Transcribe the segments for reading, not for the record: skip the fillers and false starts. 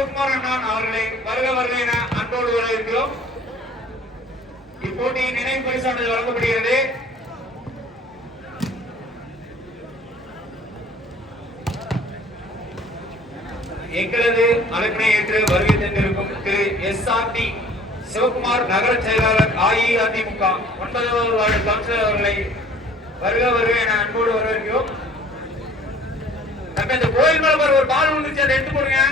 சிவகுமார் அண்ணன் அவர்களை வருக வருக என அன்போடு வரவேற்கிறோம். இப்போட்டியின் நினைவு பரிசானது வழங்கப்படுகிறது. எங்களது அழைப்பினை ஏற்று வருகை தந்திருக்கும் திரு SRT சிவகுமார் நகர செயலாளர் அஇஅதிமுக 9வது வார்டு கவுன்சிலர் அவர்களை வருக வருக என அன்போடு வரவேற்கிறோம். நம்ம இந்த கோயில் மேல ஒரு பால் விழுந்துச்சு, அதை எடுத்து போடுங்க.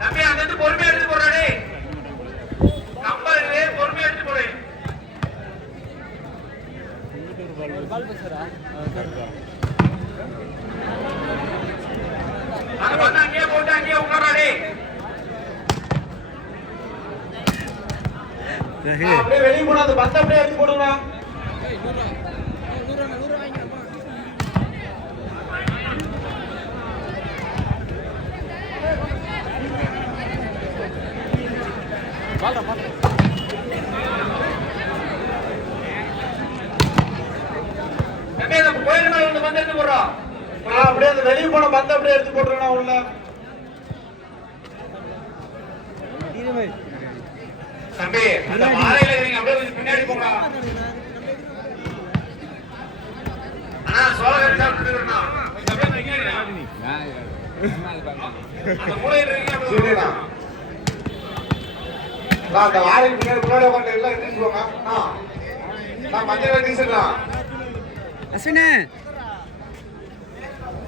தம்பி அங்க இருந்து பொறுமையா எடுத்து போடுறாடே, நம்பர் பொறுமையா எடுத்து போடு. அங்க வந்து அங்கேயே போட்டு அங்கேயே உட்காராடே. அப்படியே வெளியே போனா அந்த பத்த அப்படியே எடுத்து போடுங்க. கோயில் மேல வந்து பந்த எடுத்து போடுறோம். அப்படியே அந்த வெளியே போன பந்த அப்படியே எடுத்து போட்டுருக்கா உள்ள. தம்பி அந்த மாலையில நீங்க அப்படியே கொஞ்சம் பின்னாடி போங்க. அண்ணா சோழகர் சாப்பிட்டுறா கொஞ்சம் அப்படியே பின்னாடி அந்த மூலையில இருக்கீங்க அப்படியே நான் அந்த லாரிக்கு பின்னாடி முன்னாடி உட்காந்து எல்லாம் எடுத்துட்டு போங்க. நான் மஞ்சள் டீசர்லாம் அஸ்வினே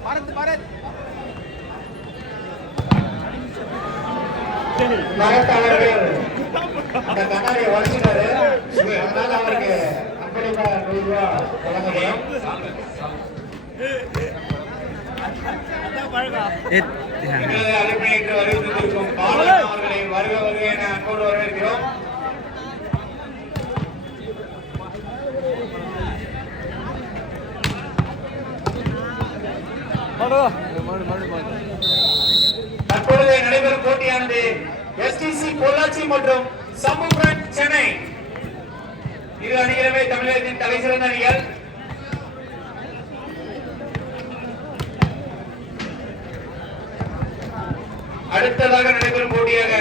பாரத் நகரத்தாளர்கள் அந்த கண்ணாடியை உடச்சிட்டாரு. அதனால அவருக்கு அன்பளிப்பா 100 ரூபாய் வழங்கப்படும். அழைப்பினை ஏற்று வருகின்றிருக்கும் பாலன் அவர்களை வருக வருக என அன்போடு வரவேற்கிறோம். தற்பொழுது நடைபெறும் போட்டியானது STC பொள்ளாச்சி மற்றும் சம்புபிரண்ட் சென்னை இரு அணிகளுமே தமிழகத்தின் தலை சிறந்த அணிகள். அடுத்ததாக நடைபெறும் போட்டியாக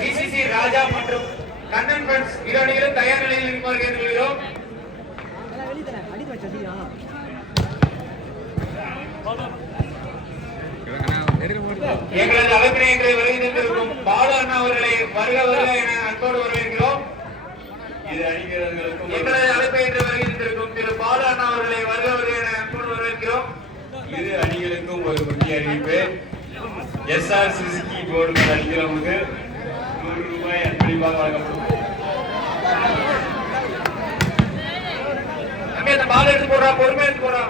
BCC ராஜா மற்றும் கண்ணன் ஃப்ரெண்ட்ஸ் இரு அணிகளும் தயார் நிலையில் இருக்குமாறு கேட்டுக்கொள்கிறோம். எங்களது அழைப்பினை இன்று வருகை தந்திருக்கும் பாலு அண்ணா அவர்களை வருக வருக என அன்போடு வரவேற்கிறோம். எங்களது அழைப்பை இன்று வருகை தந்திருக்கும் திரு பாலு அண்ணா அவர்களை வருக வருக என அன்போடு வரவேற்கிறோம். இரு அணிகளுக்கும் ஒரு முக்கிய அறிவிப்பு. SRCC போர்டு அணிகளுக்கு 100 ரூபாய் அன்பளிப்பாக வழங்கப்படும். பால் எடுத்து போடுறா, பொறுமையா எடுத்து போடுறா.